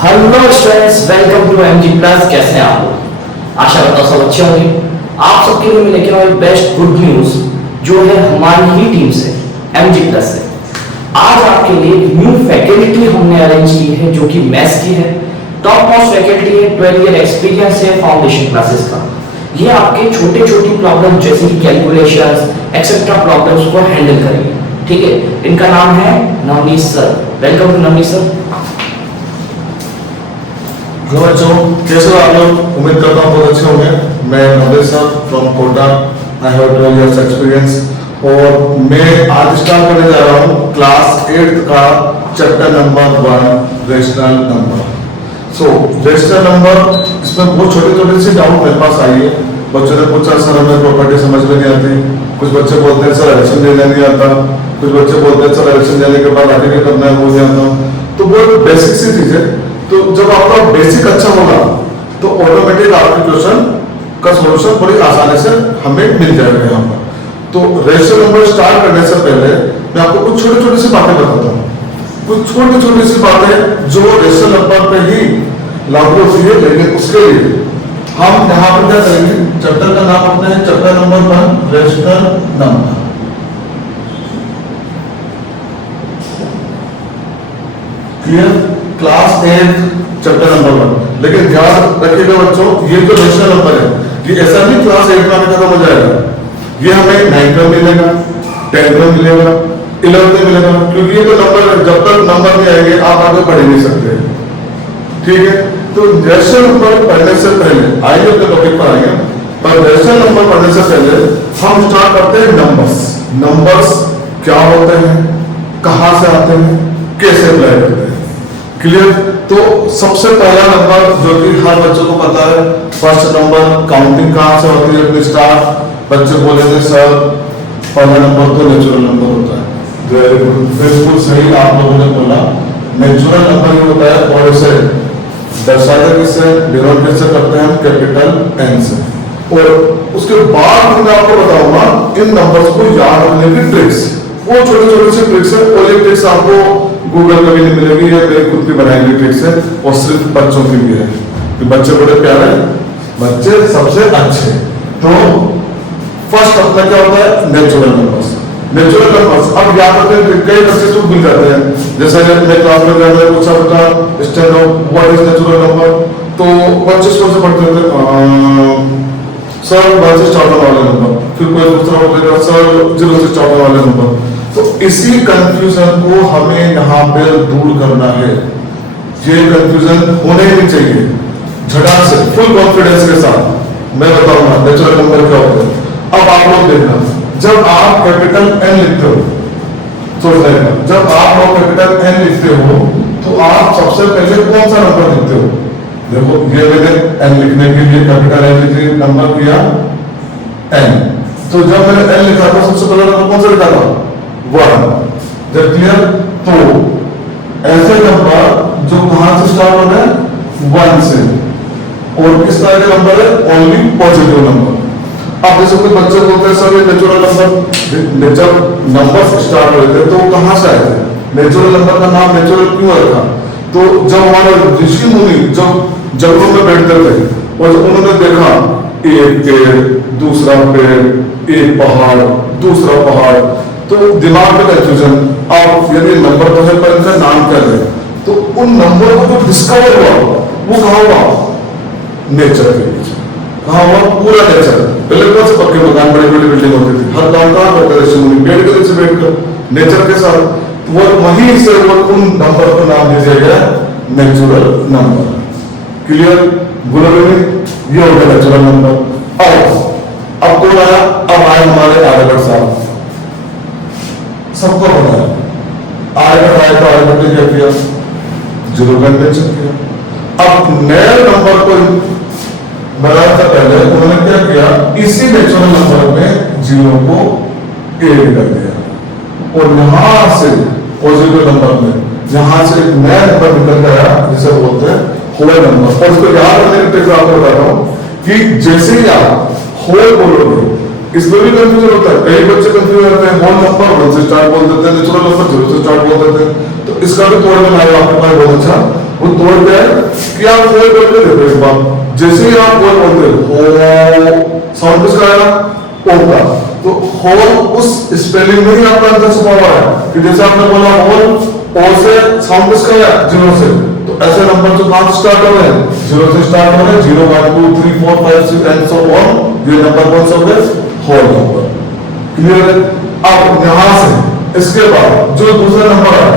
Hello students, welcome to MG plus. कैसे हैं आप लोग? आशा करता हूं सब अच्छे होंगे। आप सबके लिए मैं लेके आया हूं बेस्ट गुड न्यूज, जो है हमारी ही टीम से, एमजी प्लस से। आज आपके लिए एक न्यू फैकल्टी हमने अरेंज की है, जो कि मैथ्स की है। टॉप मोस्ट फैकल्टी है, 12 ईयर एक्सपीरियंस है फाउंडेशन क्लासेस का। ये आपके छोटे छोटी प्रॉब्लम जैसे कि कैलकुलेशंस एक्सेट्रा प्रॉब्लम्स को हैंडल करेंगे। ठीक है, इनका नाम है Navneet sir. Welcome to Navneet sir. बच्चों, कैसे हो आप लोग? उम्मीद करता हूँ बहुत अच्छे होंगे। मैं Navneet sir from Kota, I have 12 years experience और मैं आज स्टार्ट करने जा रहा हूँ क्लास 8 का चैप्टर नंबर 1 रेशनल नंबर। सो रेशनल नंबर, इसमें बहुत छोटे छोटे से डाउट मेरे पास आई है। बच्चों ने पूछा सर हमें प्रॉपर्टी समझ में नहीं आती। कुछ बच्चे बोलते हैं सर एडिशन देना नहीं आता। कुछ बच्चे बोलते हैं सर एडिशन देने के बाद आगे क्या करना है वो नहीं आता। तो बहुत बेसिक सी चीज है। तो जब आपका बेसिक अच्छा होगा तो ऑटोमेटिक आपके क्वेश्चन का सॉल्यूशन बड़ी आसानी से हमें मिल जाएगा यहाँ पर। तो रेशनल नंबर स्टार्ट करने से पहले मैं आपको कुछ छोटी छोटी सी बातें बताता हूँ। कुछ छोटी छोटी सी बातें जो रेशनल नंबर पे ही लागू होती है, लेकिन उसके लिए हम यहाँ पर क्या करेंगे, चैप्टर का नाम अपने है chapter number 1 rational number. Clear? Class 8 chapter number 1। लेकिन ध्यान रखिएगा बच्चों, ये जो रेशनल नंबर है ये ऐसा नहीं क्लास 8 में खत्म हो जाएगा। ये हमें 9th में मिलेगा, 10th में मिलेगा, 11th में मिलेगा, क्योंकि ये तो नंबर जब तक नंबर नहीं आएंगे आप आगे पढ़ नहीं सकते। ठीक है, तो रेशनल नंबर पढ़ने से पहले आइए अपने टॉपिक पर आएंगे, पर रेशनल नंबर पढ़ने से पहले हम स्टार्ट करते हैं नंबर्स। नंबर्स क्या होते हैं, कहां से आते हैं, कैसे अप्लाई करते हैं। क्लियर? तो सबसे पहला नंबर जो कि हर बच्चों को पता है, फर्स्ट नंबर काउंटिंग कहां से होती है अपनी स्टार्ट। बच्चे बोलेंगे सर पहला नंबर तो नेचुरल नंबर होता है। वेरी गुड, बिल्कुल सही आप लोगों ने बोला, नेचुरल नंबर ही होता है। और इसे दर्शाते किससे, डिनोट कैसे करते हैं, कैपिटल एन से। और उसके बाद मैं आपको बताऊंगा इन नंबर्स को याद रखने की ट्रिक्स। वो छोटी छोटी सी ट्रिक्स है और ये ट्रिक्स आपको गूगल पे भी नहीं मिलेगी, ये मेरी खुद की बनाई हुई ट्रिक्स है और सिर्फ बच्चों की भी है। कि बच्चे बड़े प्यारे, बच्चे सबसे अच्छे। तो फर्स्ट अपना क्या होता है, नेचुरल नंबर्स। नेचुरल नंबर्स अब याद रखते हैं, कई बच्चे तो भूल जाते हैं। जैसे मैं क्लास में गया, पूछा बेटा stand up what is natural number, तो बच्चे कौन से पढ़ते थे, सर 1 से स्टार्ट होने वाले नंबर, फिर कोई दूसरा बोलेगा सर 0 से स्टार्ट होने वाले नंबर। तो इसी कंफ्यूजन को हमें यहाँ पे दूर करना है। ये कंफ्यूजन होने ही नहीं चाहिए। झटाक से फुल कॉन्फिडेंस के साथ मैं बताऊंगा नेचुरल नंबर क्या होता है। अब आप लोग देखना, जब आप कैपिटल एन लिखते हो, सोच लेना, जब आप लोग कैपिटल एन लिखते हो तो आप सबसे पहले कौन सा नंबर लिखते हो। देखो ये मैंने एन लिखने के लिए कैपिटल एन लिखे, नंबर किया एन। तो जब मैंने एन लिखा था सबसे पहला नंबर कौन सा लिखा था, 1। जब क्लियर, तो ऐसे नंबर जो कहां से स्टार्ट हो रहे हैं, 1 से, और किस तरह के नंबर है, ओनली पॉजिटिव नंबर। अब जैसे कोई बच्चे बोलते हैं सर ये नेचुरल नंबर, जब नंबर स्टार्ट हुए थे तो कहां से आए थे, नेचुरल नंबर का नाम नेचुरल क्यों रखा। तो जब हमारे ऋषि मुनि जब जंगलों में बैठते थे और जब उन्होंने देखा एक पेड़, दूसरा पेड़, एक पहाड़, दूसरा पहाड़, तो दिमाग में कंफ्यूजन। अब यदि नंबर तो है पर इनका नाम क्या है, तो उन नंबर को जो डिस्कवर हुआ वो कहाँ हुआ, नेचर के बीच। कहाँ हुआ, पूरा नेचर। पहले कौन से पक्के मकान, बड़ी बड़ी बिल्डिंग होती थी, हर गांव कहाँ करते थे, मुनि पेड़ के नीचे बैठकर नेचर के साथ। वो वहीं से वो उन नंबर को नाम दिया गया नेचुरल नंबर। क्लियर? बोलो ये हो गया नेचुरल नंबर। अब कौन आया, अब आए हमारे आर्यभट्ट साहब। सबको पता है आर्यभट्ट आए तो आर्यभट्ट ने क्या किया, 0 का मेंशन किया। अब नए नंबर को बनाने से पहले उन्होंने क्या किया, इसी नेचुरल नंबर में 0 को ऐड कर दिया और यहां से पॉजिटिव नंबर में यहां से एक नया नंबर निकल गया जिसे बोलते हैं होल नंबर। और इसको याद रखने की ट्रिक आपको बता रहा हूं कि जैसे ही आप होल बोलोगे, इसमें भी कंफ्यूजन होता है। कई बच्चे कंफ्यूज होते हैं, होल नंबर 1 से स्टार्ट बोल देते हैं, नेचुरल नंबर 0 से स्टार्ट बोल देते हैं। तो इसका भी कोड बनाया आपके पास बहुत अच्छा, वो तोड़ते हैं कि आप होल बोलते देखो एक बार, जैसे ही आप होल बोलते हो साउंड किसका आएगा, ओ का। तो होल उस स्पेलिंग में ही आपका अंतर छुपा हुआ है कि जैसे आपने बोला होल, ओ से साउंड किसका आया, जीरो से। तो ऐसे नंबर जो कहां से स्टार्ट हो रहे हैं, जीरो से स्टार्ट हो रहे हैं, 0 1 2 3 4 5 6 एंड सो ऑन। ये नंबर कौन सा हो गया, होल नंबर। क्लियर है। अब यहां से इसके बाद जो दूसरा नंबर है,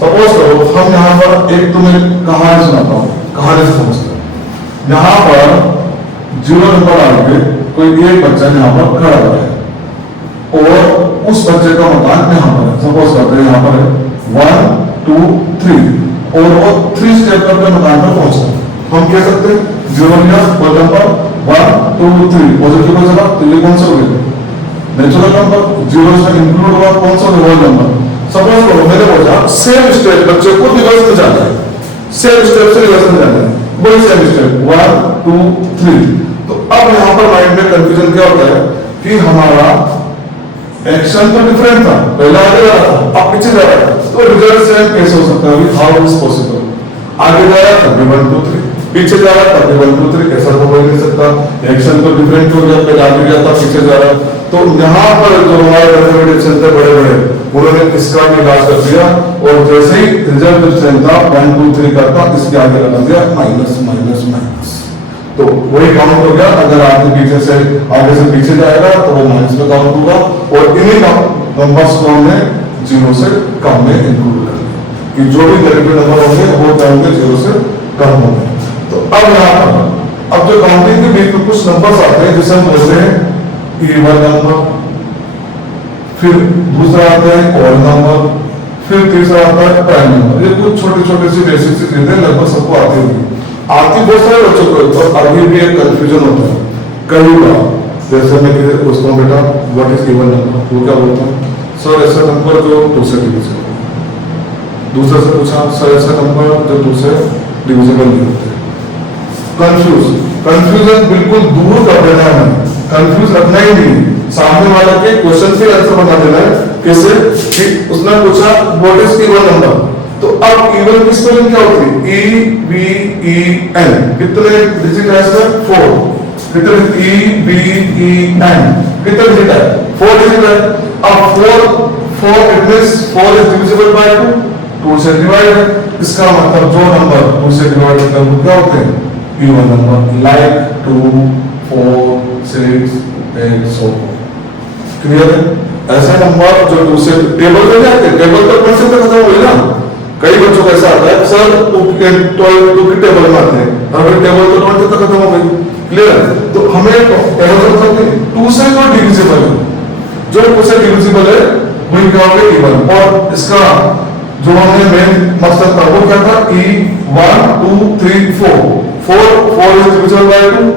सपोज करो हम यहां पर एक तुम्हें कहानी सुनाता हूं, कहानी से समझते। यहां पर 0 नंबर आगे कोई एक बच्चा यहां पर खड़ा हुआ है और उस बच्चे का मकान यहां पर है। सपोज करते हैं यहां पर है 1 2 3 और वो 3 स्टेप करके मकान पर पहुंचा। हम कह सकते हैं 0 लिया, होल नंबर 1 2 3 पॉजिटिव हो जाएगा। तो ये कौन सा हो गया, नेचुरल नंबर। 0 इसमें इंक्लूड हुआ, कौन सा होल नंबर। सपोज करो मैंने बोला सेम स्टेप बच्चे को रिवर्स में जाना है, सेम स्टेप से रिवर्स में जाना है, वही सेम स्टेप 1 2 3। तो अब यहां पर माइंड में कंफ्यूजन क्या होता है कि हमारा एक्शन तो डिफरेंट था, पहला आगे जा रहा था, अब पीछे जा रहा है, तो रिजल्ट सेम कैसे हो सकता है, हाउ इज पॉसिबल। आगे जा रहा था 1 2 3, पीछे जा रहा था 1 2 3, ऐसा तो हो नहीं सकता। एक्शन तो डिफरेंट हो गया, पहले आगे गया था पीछे जा रहा। तो यहाँ पर जो हमारे मैथमेटिशियन थे बड़े बड़े, उन्होंने इसका भी इलाज कर दिया और जैसे ही रिजल्ट डिफरेंट था 1 2 3 करता, इसके आगे लगा दिया माइनस माइनस माइनस। तो वही काउंट हो गया। अगर आगे पीछे से आगे से पीछे जाएगा तो वो माइनस में काउंट होगा और इन्हीं नंबर्स को हमने 0 से कम में इंक्लूड कर दिया कि जो भी नेगेटिव नंबर होंगे वो क्या होंगे, 0 से कम होंगे। तो अब यहाँ पर अब जो काउंटिंग के बीच में कुछ नंबर्स आते हैं जिसे हम बोलते हैं इवन नंबर, फिर दूसरा आता है ऑड नंबर, फिर तीसरा आता है प्राइम नंबर। ये कुछ छोटी छोटी सी बेसिक सी चीजें लगभग सबको आती होगी, आती बहुत सारे बच्चों को, तो अभी भी एक कंफ्यूजन होता है कई बार। जैसे मैं किसी पूछता हूँ बेटा व्हाट इज इवन नंबर, वो क्या बोलता है, सर ऐसा नंबर जो 2 से डिविजिबल। दूसरे से पूछा सर ऐसा नंबर जो 2 से डिविजिबल नहीं होते। कंफ्यूजन बिल्कुल दूर कर देना है, कंफ्यूज रखना ही नहीं, सामने वाले के क्वेश्चन से आंसर बता देना है। कैसे कि उसने पूछा व्हाट इज इवन नंबर, तो अब इवन की स्पेलिंग क्या होती है, ई बी ई एन। कितने डिजिट है इसमें, 4। कितने ई बी ई एन, कितने डिजिट है, 4 डिजिट है। अब 4 it means 4 is divisible by 2 से डिवाइड है। इसका मतलब जो नंबर 2 से डिवाइड होते हैं वो क्या होते हैं, even number, like 2 4 6 8 so clear है। ऐसा नंबर जो 2 से टेबल में जाते हैं, टेबल तक कॉन्सेप्ट खत्म हो गया ना। कई बच्चों को ऐसा आता है सर 2 की टेबल में आते हैं, अगर टेबल तो 20 तक खत्म हो गई। क्लियर है। तो हमें टेबल से मतलब 2 से जो डिविजिबल है, जो 2 से डिविजिबल है वही क्या होगा, इवन। और इसका जो हमने मेन मकसद था वो क्या था, ई 1 2 3 4 इज डिविजिबल बाय 2,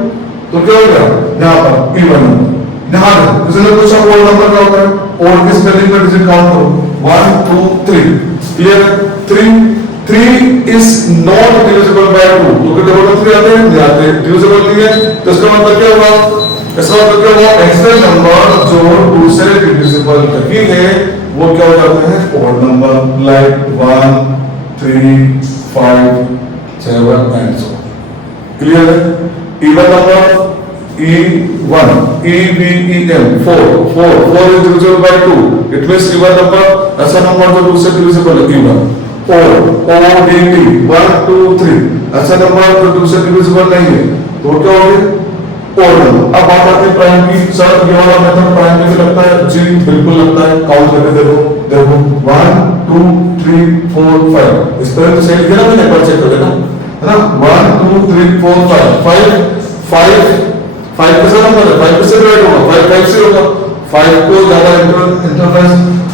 तो क्या हो गया यहाँ पर इवन नंबर। ध्यान रखो किसी ने पूछा ऑड नंबर क्या होता है, ऑड की स्पेलिंग का डिजिट काउंट करो 1 2 3। क्लियर है। 3 इज नॉट डिविजिबल बाय 2, तो कितने टेबल 3 आते हैं, नहीं आते, डिविजिबल नहीं है। तो इसका मतलब क्या होगा, इसका मतलब क्या होगा, ऐसे नंबर जो 2 से डिविजिबल नहीं है वो क्या हो जाते हैं, odd number, like 1 3 5 7 and so. Clear है। Even number E1 E B E N 4 is divisible by 2, it means even number ऐसा नंबर जो 2 से divisible है, even। O D T 1 2 3 ऐसा नंबर जो 2 से divisible नहीं है, तो क्या हो गया, ओड नंबर। अब बात आती है प्राइम की। सर ये वाला मेथड प्राइम में भी लगता है, जी बिल्कुल लगता है। काउंट करके देखो 1 2 3 4 5, इस तरह तो सही लिखा ना, मैंने एक बार चेक कर लेना है ना। 1 2 3 4 5 5 कैसा नंबर है, 5 से डिवाइड होगा, 5 से होगा। 5 को ज्यादा इंटरफेरेंस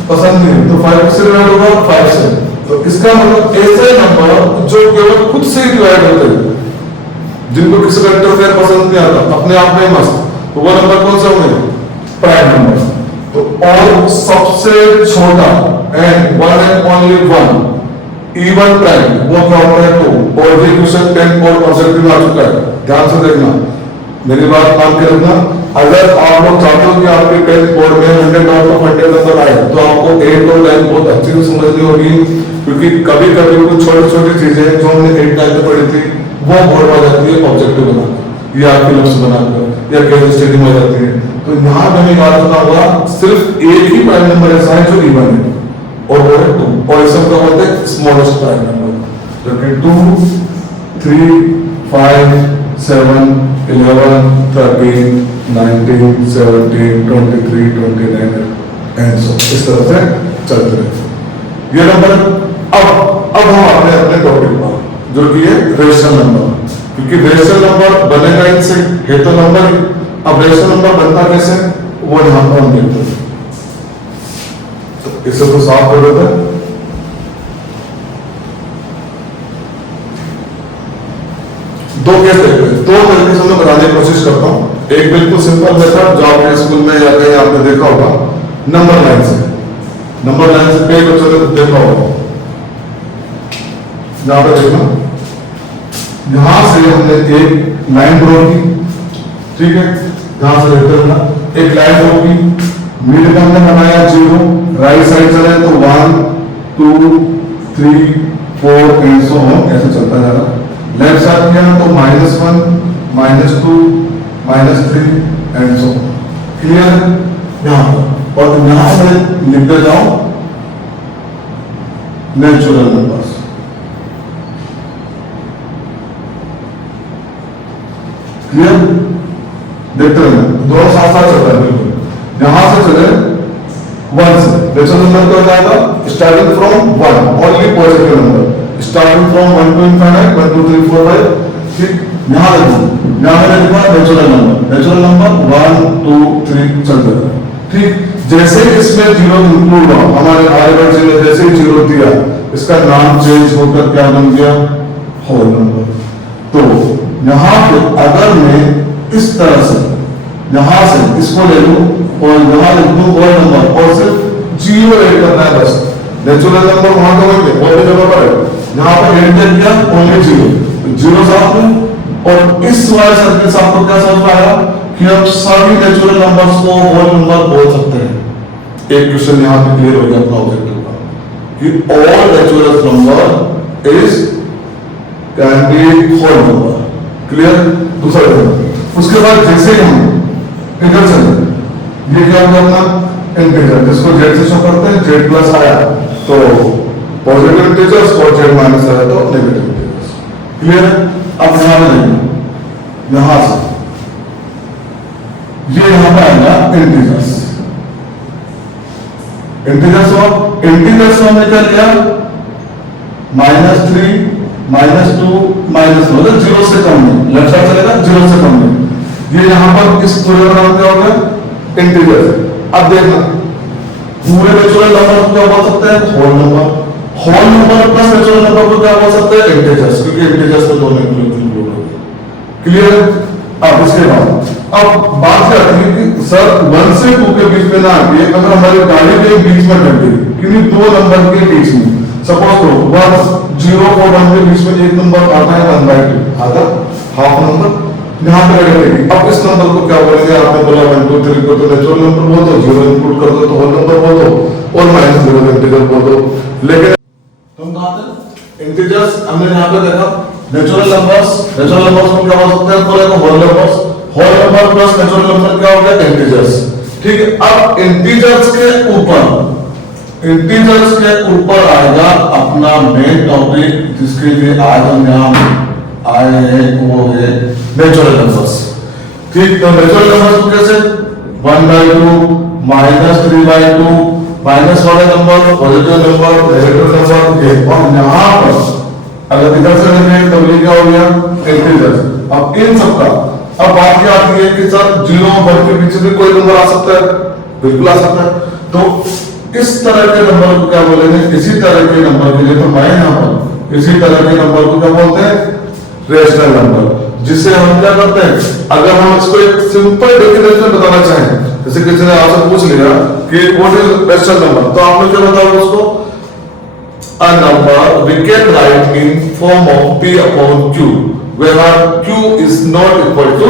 पसंद नहीं, तो 5 से डिवाइड होगा 5 से। तो इसका मतलब ऐसे नंबर जो केवल खुद से ही डिवाइड होते हैं, जिनको किसी का इंटरफेयर पसंद नहीं आता, अपने आप में मस्त, तो वो नंबर कौन सा होंगे, प्राइम नंबर। तो और सबसे छोटा and one and only one even prime वो क्या होता है, 2। और ये क्वेश्चन 10 बोर्ड कॉन्सेप्ट में आ चुका है, ध्यान से देखना, मेरी बात मान के रखना। अगर आप लोग चाहते हो कि आपके 10th बोर्ड में 100 आउट ऑफ 100 नंबर आए, तो आपको 8 और 9 बहुत अच्छे से समझनी होगी, क्योंकि कभी कभी कुछ छोटी छोटी चीजें जो हमने 8 टाइप में पढ़ी थी वो बोर्ड आ जाती है ऑब्जेक्टिव बनाकर या फिल्म्स बनाकर या केस स्टडी में जाती है। तो यहाँ पे हमें याद रखना होगा सिर्फ एक ही प्राइम नंबर ऐसा है जो इवन है और वो है 2, और इस सबका बोलते हैं स्मॉलेस्ट प्राइम नंबर, जबकि 2, 3, 5, 7, 11, 13, 19, 17, 23, 29 एंड सो इस तरह से चलते रहते। ये नंबर अब हम आते हैं अपने टॉपिक पर जो कि है रेशनल नंबर, क्योंकि रेशनल नंबर बनेगा इनसे, है तो नंबर ही। अब रेशनल नंबर बनता कैसे वो यहां पर हम देखते हैं। तो इसे तो साफ कर देते हैं। दो केस देखते हैं, दो तरीके से मैं बताने की कोशिश करता हूं। एक बिल्कुल सिंपल मेथड जो आपने स्कूल में या कहीं आपने देखा होगा, नंबर लाइन से। नंबर लाइन से कई बच्चों ने देखा होगा, यहां पर देखना, यहां से हमने एक लाइन ड्रॉ की, ठीक है, यहां से देखते रहना, एक लाइन ड्रॉ की, मिड का हमने बनाया 0, राइट साइड चले तो 1, 2, 3, 4 एंड सो ऑन, ऐसे चलता जा रहा। लेफ्ट साइड किया तो -1, -2, -3 एंड सो ऑन। क्लियर? यहां पर, और यहां से लिखते जाओ नेचुरल नंबर्स। क्लियर? देखते रहना, दोनों साथ साथ चलता है बिल्कुल। यहां से चले 1 से, नेचुरल नंबर क्या हो जाएगा, starting from 1, only positive number, starting from 1 to infinite, 1 2 3 4 5, ठीक। यहां देखो, यहां मैंने लिखा नेचुरल नंबर 1 2 3 चलते रहे, ठीक। जैसे इसमें 0 इंक्लूड हुआ, हमारे आर्यभट्ट जी ने जैसे ही 0 दिया, इसका नाम चेंज होकर क्या बन गया, होल नंबर। तो यहां पे अगर मैं इस तरह से यहां से इसको ले लूं और यहां लिख दूं होल नंबर और सिर्फ 0 ऐड करना है बस, नेचुरल नंबर वहां का वही है, और भी जगह पर है, यहां पर ऐड कर दिया ओनली 0 साथ में। और इस वाले सर्किल से आपको क्या समझ में आया कि हम सभी नेचुरल नंबर्स को होल नंबर बोल सकते हैं। एक क्वेश्चन यहां पे क्लियर हो गया अपना ऑब्जेक्टिव का कि all natural number is can be whole number. Clear? दूसरा क्वेश्चन, उसके बाद जैसे हम इधर चले, ये क्या होगा अपना इंटीजर, जिसको z से शो करते हैं, z प्लस आया तो पॉजिटिव इंटीजर्स और z माइनस आया तो नेगेटिव इंटीजर्स। क्लियर? अब यहां में देखिए, यहां से ये यहां पे आएगा इंटीजर्स, इंटीजर्स हमने क्या लिया, -3, -2, -1, 0 से कम नहीं, लेफ्ट साइड चलेगा 0 से कम नहीं। ये यहां पर इस पूरे का नाम क्या होगा, इंटीजर। अब देखना, पूरे नेचुरल नंबर को क्या बोल सकते हैं, whole number. Whole number plus natural number को क्या बोल सकते हैं, इंटीजर्स, क्योंकि इंटीजर्स में दोनों इंक्लूड हो गए। क्लियर? अब इसके बाद अब बात क्या आती है कि सर 1 से 2 के बीच में ना आके अगर हमारी गाड़ी के बीच में कट गई, किन्हीं दो नंबर के बीच में, सपोज करो 0 और 1 के बीच में एक नंबर आता है 1/2, आधा हाफ नंबर यहां पे लगेगी। अब इस नंबर को क्या बोलेंगे, आपने बोला 1 2 3 को तो नेचुरल नंबर बोल दो, 0 इंक्लूड कर दो तो होल नंबर बोल दो, और -0 इंटीजर बोल दो। लेकिन तुम कहां थे, इंटीजर्स हमने यहां पे देखा, नेचुरल नंबर्स को क्या बोल सकते हैं, बोले तो whole numbers, whole number plus natural number क्या हो गया, इंटीजर्स। ठीक है, अब इंटीजर्स के ऊपर आएगा अपना मेन टॉपिक, जिसके लिए आज हम यहां आए हैं, वो है नेचुरल नंबर्स। ठीक, तो नेचुरल नंबर्स को कैसे 1/2, -3/2, माइनस वाले number, positive number, negative number, ये। और यहां पर अगर इधर से देखें तो ये क्या हो गया, इंटीजर्स। अब इन सबका अब बात क्या आती है कि सर 0 और 1 के बीच में कोई नंबर आ सकता है, बिल्कुल आ सकता है। तो इस तरह के नंबर को क्या बोलेंगे, इसी तरह के नंबर के लिए तो मैं यहां पर इसी तरह के नंबर को क्या बोलते हैं, रेशनल नंबर, जिसे हम क्या करते हैं, अगर हम इसको एक सिंपल डेफिनेशन बताना चाहें, जैसे किसी ने आपसे पूछ लिया कि व्हाट इज रेशनल नंबर, तो आपने क्या बताया उसको, a number we can write in form of p upon q, where q is not equal to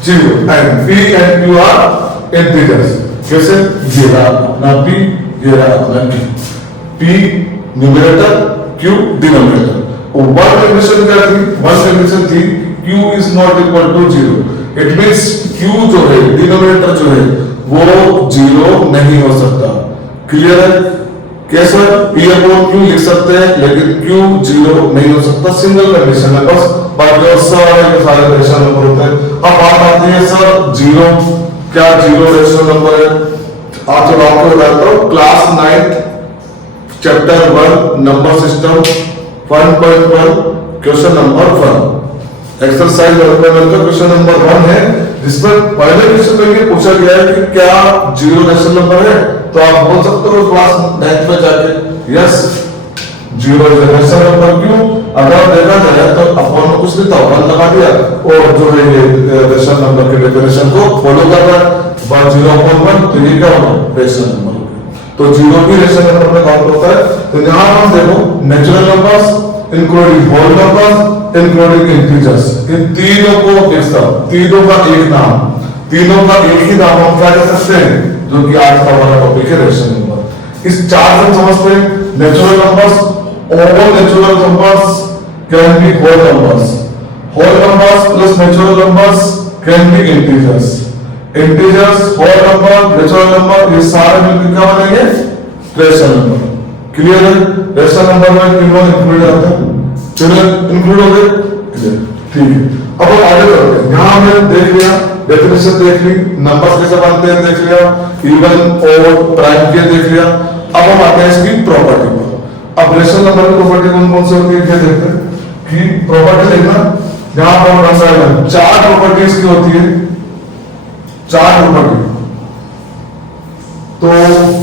0 and p and q are integers। कैसे, ये रहा अपना p, ये रहा अपना q, p numerator q denominator. और वन कंडीशन क्या थी? वन कंडीशन थी q is not equal to 0। It means q जो है डिनोमिनेटर जो है वो 0 नहीं हो सकता। क्लियर है? कैसे p अपॉन q लिख सकते हैं लेकिन q 0 नहीं हो सकता, सिंगल कंडीशन है बस। बाकी और सारे रेशनल नंबर होते हैं। अब बात आती है सर 0, क्या 0 रेशनल नंबर है? आप जब आपको बताता हूं class 9 chapter 1 number system 1.1 question number 1 exercise development का क्वेश्चन नंबर 1 है, जिसमें पहले क्वेश्चन में ये पूछा गया है कि क्या 0 रेशनल नंबर है? तो आप बोल सकते हो क्लास 9 में जाके yes 0 is a rational number. क्यों? अगर देखा जाए तो अपन ने कुछ नहीं था, 1 लगा दिया और जो है ये रेशनल नंबर के डेफिनेशन को फॉलो कर रहा है। 0.1 तो ये क्या होगा? Rational number. तो 0 भी रेशनल नंबर में काउंट होता है। तो यहां हम देखो natural numbers including whole numbers including integers, इन तीनों को एक साथ, तीनों का एक नाम, तीनों का एक ही नाम हम क्या कह सकते हैं? जो कि आज का हमारा टॉपिक है रेशनल नंबर। इस चार को समझते हैं। Natural numbers, all natural numbers can be whole numbers, whole numbers plus natural numbers can be integers, integers whole number natural number ये सारे मिलकर क्या बनेंगे? Rational number. क्लियर है? रेशनल नंबर में तीनों इंक्लूड होता है, तीनों इंक्लूड हो गए। ठीक है, अब हम आगे चलते हैं। यहां हमने देख लिया, डेफिनेशन देख ली, नंबर्स कैसे बनते हैं देख लिया, इवन और प्राइम के देख लिया। अब हम आते हैं इसकी प्रॉपर्टी पर। अब रेशनल नंबर की प्रॉपर्टी कौन कौन सी होती है क्या देखते हैं कि प्रॉपर्टी देखना, यहां पर चार प्रॉपर्टीज की होती है, चार प्रॉपर्टी। तो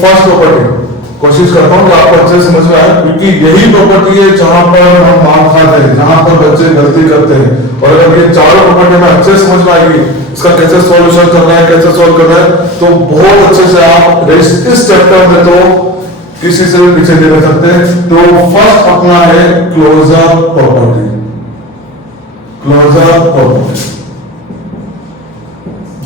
फर्स्ट प्रॉपर्टी कोशिश करता हूं कि आपको अच्छे से समझ में आए, क्योंकि यही प्रॉपर्टी है जहां पर हम मार खाते हैं, जहां पर बच्चे गलती करते हैं। और अगर ये चारों प्रॉपर्टी में अच्छे से समझ में आएगी, इसका कैसे सॉल्यूशन करना है, कैसे सॉल्व करना है, तो बहुत अच्छे से आप इस चैप्टर में तो किसी से भी पीछे नहीं रह सकते। तो फर्स्ट अपना है क्लोजर प्रॉपर्टी। क्लोजर प्रॉपर्टी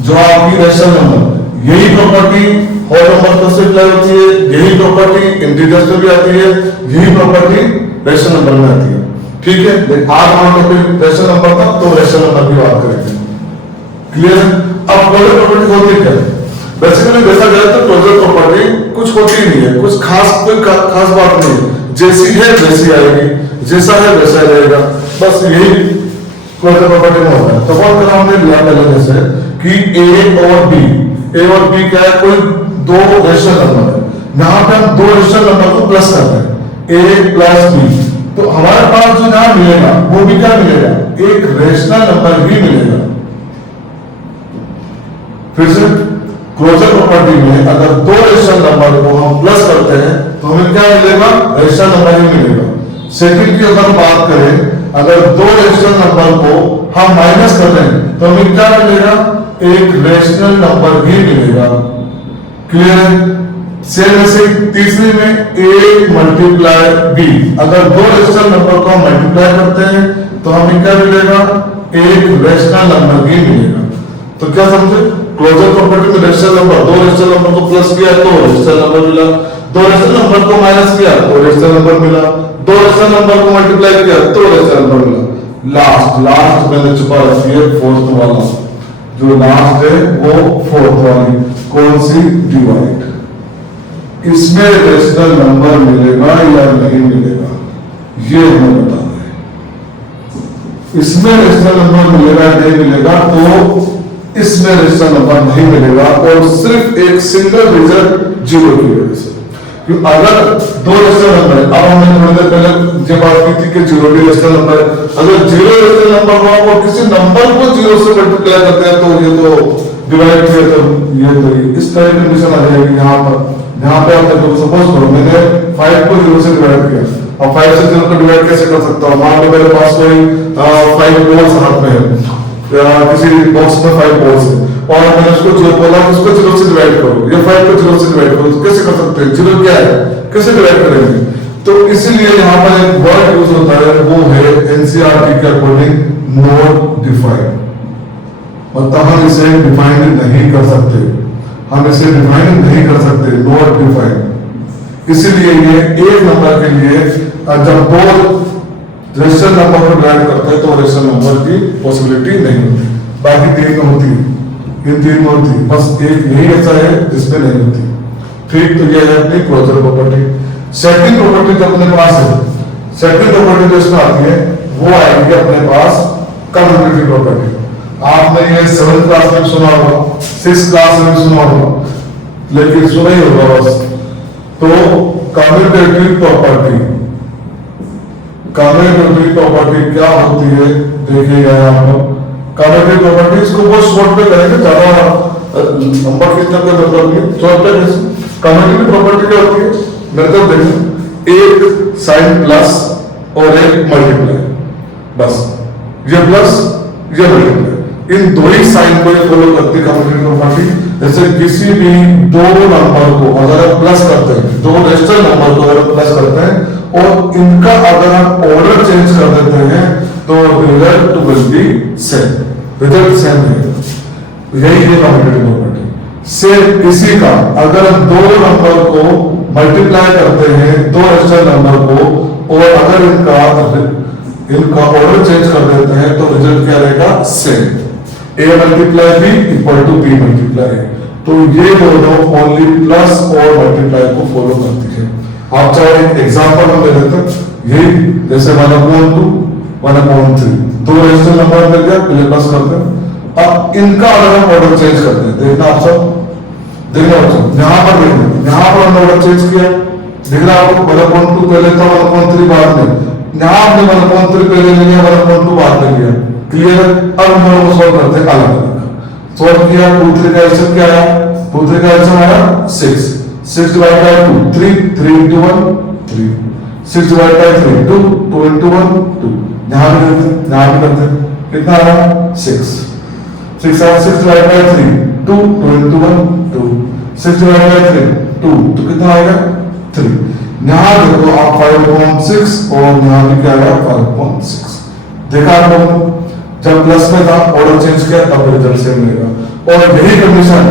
जो आपकी रेशनल नंबर, यही प्रॉपर्टी होल नंबर पर से अप्लाई होती है, यही प्रॉपर्टी इंटीजर्स में भी आती है, यही प्रॉपर्टी रेशनल नंबर में आती है। ठीक है, आज हमारा टॉपिक रेशनल नंबर था तो रेशनल नंबर की बात करेंगे। क्लियर है? अब क्लोजर प्रॉपर्टी होती क्या है? बेसिकली देखा जाए तो क्लोजर प्रॉपर्टी कुछ होती ही नहीं है, कुछ कोई खास बात नहीं है, जैसी है वैसी आएगी, जैसा है वैसा रहेगा, बस यही क्लोजर प्रॉपर्टी में होता है। तो कौन करा हमने लिया पहले जैसे कि ए और बी क्या है? कोई दो रेशनल नंबर है, यहां पे हम दो रेशनल नंबर को प्लस करते हैं, ए प्लस बी। तो हमारे पास जो यहां मिलेगा वो भी क्या मिलेगा? एक रेशनल नंबर भी मिलेगा। फिर से क्लोजर प्रॉपर्टी में अगर दो रेशनल नंबर को हम प्लस करते हैं तो हमें क्या मिलेगा? रेशनल नंबर ही मिलेगा। सेकंड की अगर बात करें, अगर दो रेशनल नंबर को हम माइनस कर दें तो हमें क्या मिलेगा? एक रेशनल नंबर भी मिलेगा। क्लियर है? सेम ऐसे तीसरी में a मल्टीप्लाई b, अगर दो रेशनल नंबर को हम मल्टीप्लाई करते हैं तो हमें क्या मिलेगा? एक रेशनल नंबर भी मिलेगा। तो क्या समझे? क्लोजर प्रॉपर्टी में रेशनल नंबर, दो रेशनल नंबर को प्लस किया तो रेशनल नंबर मिला, दो रेशनल नंबर को माइनस किया तो रेशनल नंबर मिला, दो रेशनल नंबर को मल्टीप्लाई किया तो रेशनल नंबर मिला। लास्ट मैंने छुपा रखी है फोर्थ वाला, जो लास्ट है वो फोर्थ वाली, कौन सी? डिवाइड। इसमें रेशनल नंबर मिलेगा या नहीं मिलेगा ये हमें बताना है। इसमें रेशनल नंबर मिलेगा या नहीं मिलेगा, तो इसमें रेशनल नंबर नहीं मिलेगा, और सिर्फ एक सिंगल रीजन 0 की वजह से। अगर दो रेशनल नंबर है, अब हमने थोड़ी देर पहले जब बात की थी कि 0 भी रेशनल नंबर है, अगर 0 रेशनल नंबर हुआ और किसी नंबर को 0 से मल्टीप्लाई करते हैं तो ये तो डिवाइड किया, तो ये इस तरह की कंडीशन आ जाएगी। यहाँ पे आप सपोज करो मैंने 5 को 0 से डिवाइड किया, अब 5 से 0 को डिवाइड कैसे कर सकता हूँ? मान लो मेरे पास कोई 5 बॉल्स हाथ में है, किसी बॉक्स में 5 बॉल्स है, और मैंने उसको जो बोला उसको 0 से डिवाइड करो, ये 5 को 0 से डिवाइड करो, तो कैसे कर सकते हैं? 0 क्या है, कैसे डिवाइड करेंगे? तो इसीलिए यहाँ पर एक वर्ड यूज होता है, वो है एनसीईआरटी के अकॉर्डिंग नॉट डिफाइंड। मतलब हम इसे डिफाइन नहीं कर सकते, हम इसे डिफाइन नहीं कर सकते, नॉट डिफाइंड। इसीलिए ये एक नंबर के लिए जब दो रेशनल नंबर को डिवाइड करते हैं तो रेशनल नंबर की पॉसिबिलिटी नहीं होती, बाकी तीन में होती है, इन तीन में होती है, बस एक यही ऐसा है जिसमें नहीं होती। ठीक, तो ये है अपनी क्लोजर प्रॉपर्टी। सेकंड प्रॉपर्टी जो अपने पास है, सेकंड प्रॉपर्टी जो इसमें आती है वो आएगी अपने पास कम्यूटेटिव प्रॉपर्टी। आपने ये 7th क्लास में सुना होगा, 6th क्लास में सुना होगा, लेकिन सुना ही होगा बस। तो कम्यूटेटिव प्रॉपर्टी, कम्यूटेटिव प्रॉपर्टी क्या होती है देखिएगा यहाँ पर। कम्यूटेटिव प्रॉपर्टी इसको बहुत शॉर्ट में करेंगे, ज्यादा नंबर कितना कोई मतलब नहीं, शॉर्ट में। कम्यूटेटिव प्रॉपर्टी क्या होती है मेरे को देखो, एक साइन प्लस और एक मल्टीप्लाई, बस ये प्लस ये मल्टीप्लाई, इन दो ही साइन को ये फॉलो करती है कम्यूटेटिव प्रॉपर्टी। जैसे किसी भी दो नंबर को अगर आप प्लस करते हैं, दो रेशनल नंबर को अगर आप प्लस करते हैं और इनका अगर आप ऑर्डर चेंज कर देते हैं तो result will be same, result same रहेगा। यही है कम्यूटेटिव प्रॉपर्टी। सेम इसी का अगर हम दो नंबर को मल्टीप्लाई करते हैं, दो रेशनल नंबर को, और अगर इनका ऑर्डर चेंज कर देते हैं तो रिजल्ट क्या रहेगा, same. a multiply b equal to b multiply. तो ये दोनों ओनली प्लस और मल्टीप्लाई को फॉलो करती है। आप चाहे एक एग्जांपल हम ले लेते हैं, यही जैसे 1/2 1/3, दो रेशनल नंबर मिल गया, पहले प्लस करते हैं, अब इनका अगर हम ऑर्डर चेंज करते हैं, देखना आप सब, देखना आप सब, यहाँ पर देखना, यहाँ पर हमने ऑर्डर चेंज किया, देखना आपको 1/2 पहले था, 1/3 बाद में, यहाँ हमने 1/3 पहले ले लिया, 1/2 बाद में लिया, क्लियर। अब हम दोनों को सॉल्व करते हैं अलग अलग। सॉल्व किया, 2 3 का आंसर क्या आया, 2 3 का आंसर आया 6, 6 divide by 2 3, 3 into 1 3, 6 divide by 3 2, 2 into 1 2, यहाँ भी करते हैं, यहाँ भी करते हैं, कितना आया 6, 6 आया, 6 divide by 3 2, 2 into 1 2, 6 divide by 3 2, तो कितना आएगा 3। यहाँ देखो आप 5.6 और यहाँ भी क्या आया 5.6। देखा आप लोगों ने, जब प्लस में था ऑर्डर चेंज किया तब रिजल्ट सेम मिलेगा। और यही कंडीशन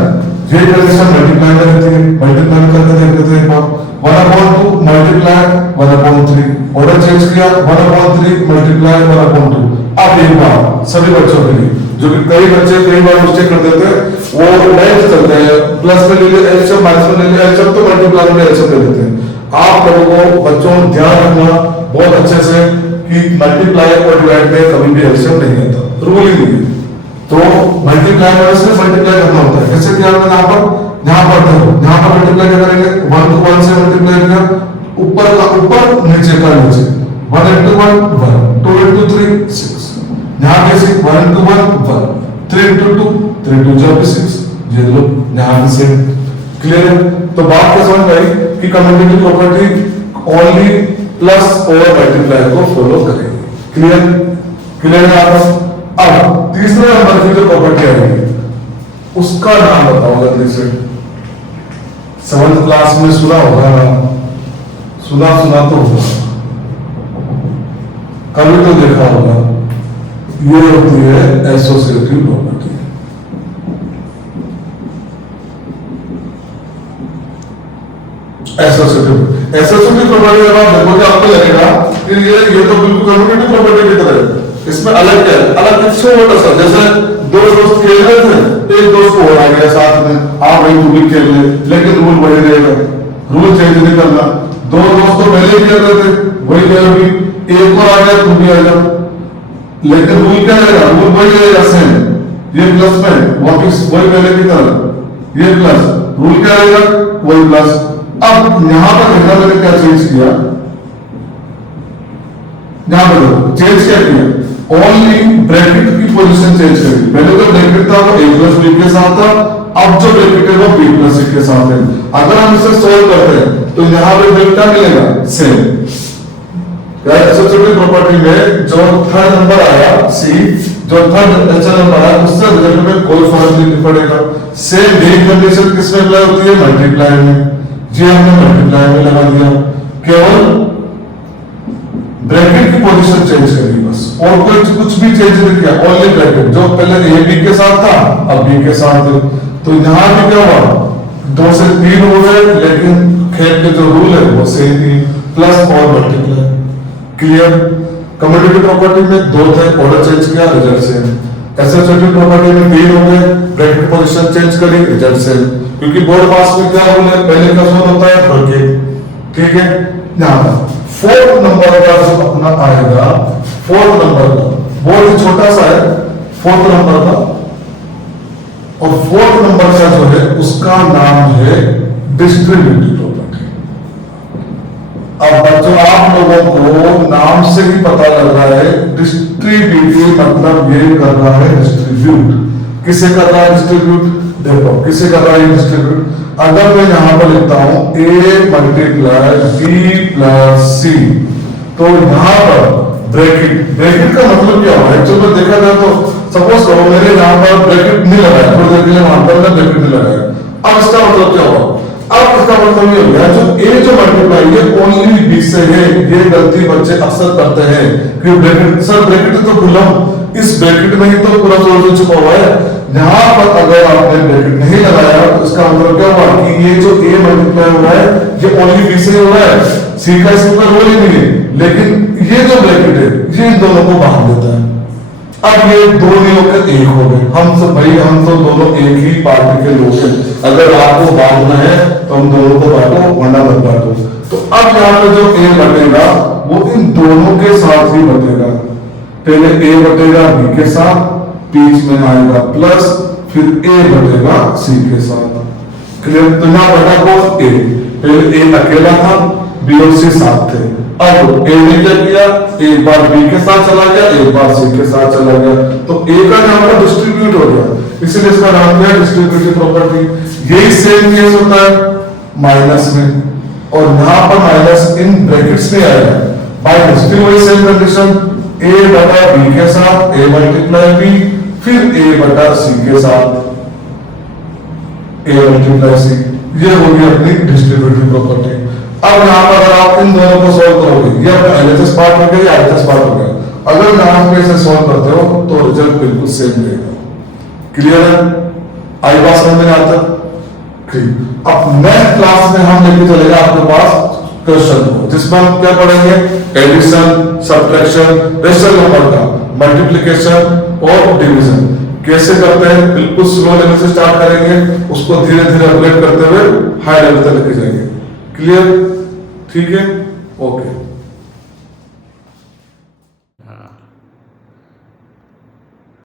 मल्टीप्लाई में रहती है, मल्टीप्लाई करके देखते थे एक बार, 1/2 मल्टीप्लाई 1/3, ऑर्डर चेंज किया 1/3 मल्टीप्लाई 1/2। अब एक बार सभी बच्चों के लिए, जो कि कई बच्चे कई बार मिस्टेक कर देते हैं, वो लाइन चलते हैं, प्लस में ले लिया एलसीएम, माइनस में ले लिया एलसीएम, तो मल्टीप्लाई में एलसीएम ले लेते हैं। आप लोगों को बच्चों ध्यान रखना बहुत अच्छे से कि मल्टीप्लाई और डिवाइड में कभी भी एलसीएम नहीं आता, रूल ही नहीं है। तो मल्टीप्लाई में सिर्फ मल्टीप्लाई करना होता है। जैसे कि आपने यहाँ पर देखो, यहाँ पर मल्टीप्लाई क्या करेंगे, 1 to 1 से मल्टीप्लाई किया, ऊपर का ऊपर, नीचे का नीचे, 1 into 1 1, 2 into 3 6, यहाँ कैसे 1 into 1 1, 3 into 2 3 2 जा 6, ये लो यहाँ भी सेम, क्लियर है। तो बात क्या समझ आई कि कम्यूटेटिव प्रॉपर्टी ओनली प्लस और मल्टीप्लाई को फॉलो करेगी, क्लियर, क्लियर है आप। अब तीसरे नंबर की जो प्रॉपर्टी आएगी उसका नाम बताओ जल्दी से। 7th क्लास में सुना होगा ना, सुना तो होगा, कभी तो देखा होगा। ये होती है एसोसिएटिव प्रॉपर्टी। एसोसिएटिव प्रॉपर्टी जब आप देखोगे आपको लगेगा कि ये तो बिल्कुल कम्यूटेटिव प्रॉपर्टी की तरह है। इसमें अलग क्या है, अलग छोटा सा, जैसे दो दोस्त खेल रहे थे, एक दोस्त को और आ गया साथ में, आप वही भी खेल रहे, लेकिन रूल वही रहेगा, रूल चेंज नहीं करना। दो दोस्त तो पहले ही खेल रहे थे, वही खेल भी, एक और आ गया तुम भी आ जाओ, लेकिन रूल क्या रहेगा, रूल वही रहेगा सेम। ये प्लस में वापिस वही पहले की तरह, ये प्लस, रूल क्या रहेगा वही प्लस। अब यहां पर देखना मैंने क्या चेंज किया, यहां पर चेंज क्या किया, ओनली ब्रैकेट की पोजीशन चेंज करी। पहले जो ब्रैकेट था वो a प्लस b के साथ था, अब जो ब्रैकेट है वो b प्लस c के साथ है। अगर हम इसे सॉल्व करते हैं तो यहाँ पे डेल्टा मिलेगा सेम। एसोसिएटिव प्रॉपर्टी में जो थर्ड नंबर आया c, जो थर्ड नेचुरल नंबर आया उससे रिजल्ट में कोई फर्क नहीं पड़ेगा। सेम यही कंडीशन किसमें अप्लाई होती है, मल्टीप्लाई में। जी हमने मल्टीप्लाई में लगा दिया, केवल ब्रैकेट की पोजीशन चेंज करी बस, और कोई कुछ भी चेंज नहीं किया, ओनली ब्रैकेट जो पहले ए बी के साथ था अब बी के साथ है। तो यहाँ भी क्या हुआ, 2 से 3 हो गए, लेकिन खेल के जो रूल है वो सेम ही, प्लस और मल्टीप्लाई। क्लियर? कम्यूटेटिव प्रॉपर्टी में 2 थे, ऑर्डर चेंज किया, रिजल्ट सेम। एसोसिएटिव प्रॉपर्टी में 3 हो गए, ब्रैकेट पोजीशन चेंज करी, रिजल्ट सेम। क्योंकि बोर्ड पास में क्या रूल है, पहले का सोन होता है ब्रैकेट, ठीक है। यहाँ पर 4th नंबर का जो अपना आएगा, 4th नंबर का बहुत ही छोटा सा है 4th नंबर का, और 4th नंबर का जो है उसका नाम है डिस्ट्रीब्यूटिव प्रॉपर्टी। अब बच्चों आप लोगों को नाम से ही पता लग रहा है डिस्ट्रीब्यूटिव मतलब ये कर रहा है डिस्ट्रीब्यूट। किसे कर रहा है डिस्ट्रीब्यूट? देखो किसे कर रहा है डिस्ट्रीब्यूट। अगर मैं यहां पर लिखता हूं a multiply b plus c, तो यहां पर ब्रैकेट का मतलब क्या हुआ? एक्चुअली में देखा जाए तो सपोज करो मेरे यहां पर ब्रैकेट नहीं लगाया, थोड़ी देर के लिए वहां पर मैं ब्रैकेट नहीं लगाया, अब इसका मतलब क्या हुआ? अब इसका मतलब ये हो गया जो a जो मल्टीप्लाई है ओनली b से है। ये गलती बच्चे अक्सर करते हैं कि ब्रैकेट, सर ब्रैकेट तो भूला, इस ब्रैकेट में ही तो पूरा सोल्यूशन छुपा हुआ है। यहाँ पर अगर आपने ब्रैकेट नहीं लगाया तो इसका मतलब क्या हुआ कि ये जो a मल्टीप्लाई हो रहा है ये ओनली b से हो रहा है, c का इसके ऊपर रोल ही नहीं है। लेकिन ये जो ब्रैकेट है ये इन दोनों को बांध देता है। अब ये दो नहीं होकर एक हो गए। हम सब भाई हम तो दोनों एक ही पार्टी के लोग हैं, अगर आपको बांटना है तो हम दोनों को बांटो, वरना मत बांटो। तो अब यहाँ पे जो a बटेगा वो इन दोनों के साथ ही बटेगा। पहले a बटेगा b के साथ, बीच में आएगा प्लस, फिर a बटेगा c के साथ। क्लियर? तो यहाँ बटा कौन? a। पहले a अकेला था, b और c साथ थे। अब a ने क्या किया, एक बार b के साथ चला गया, एक बार c के साथ चला गया, तो a का नाम पर डिस्ट्रीब्यूट हो गया, इसलिए इसका नाम क्या है? Distributive property. यही सेम केस होता है माइनस में, और यहाँ पर माइनस इन ब्रैकेट्स में आएगा माइनस, फिर वही सेम कंडीशन a बटा b के साथ, a मल्टीप्लाई b, फिर a बटा c के साथ, a मल्टीप्लाई c। ये होगी अपनी डिस्ट्रीब्यूटिव प्रॉपर्टी। अब यहाँ पर अगर आप इन दोनों को सॉल्व करोगे, ये अपना LHS पार्ट हो गया या RHS पार्ट हो गया। अगर यहाँ पे इसे सॉल्व करते हो तो रिजल्ट बिल्कुल सेम रहेगा। क्लियर है? आई बात समझ में आता? ठीक। अब नेक्स्ट क्लास में हम लेके चलेगा आपके पास क्वेश्चन को, जिसमें हम क्या पढ़ेंगे? एडिशन, सब्ट्रैक्शन, रेशनल नंबर का मल्टीप्लिकेशन और डिवीजन कैसे करते हैं। बिल्कुल स्लो लेवल से स्टार्ट करेंगे, उसको धीरे धीरे अपग्रेड करते हुए हाई लेवल तक लेके जाएंगे। क्लियर? ठीक है, ओके।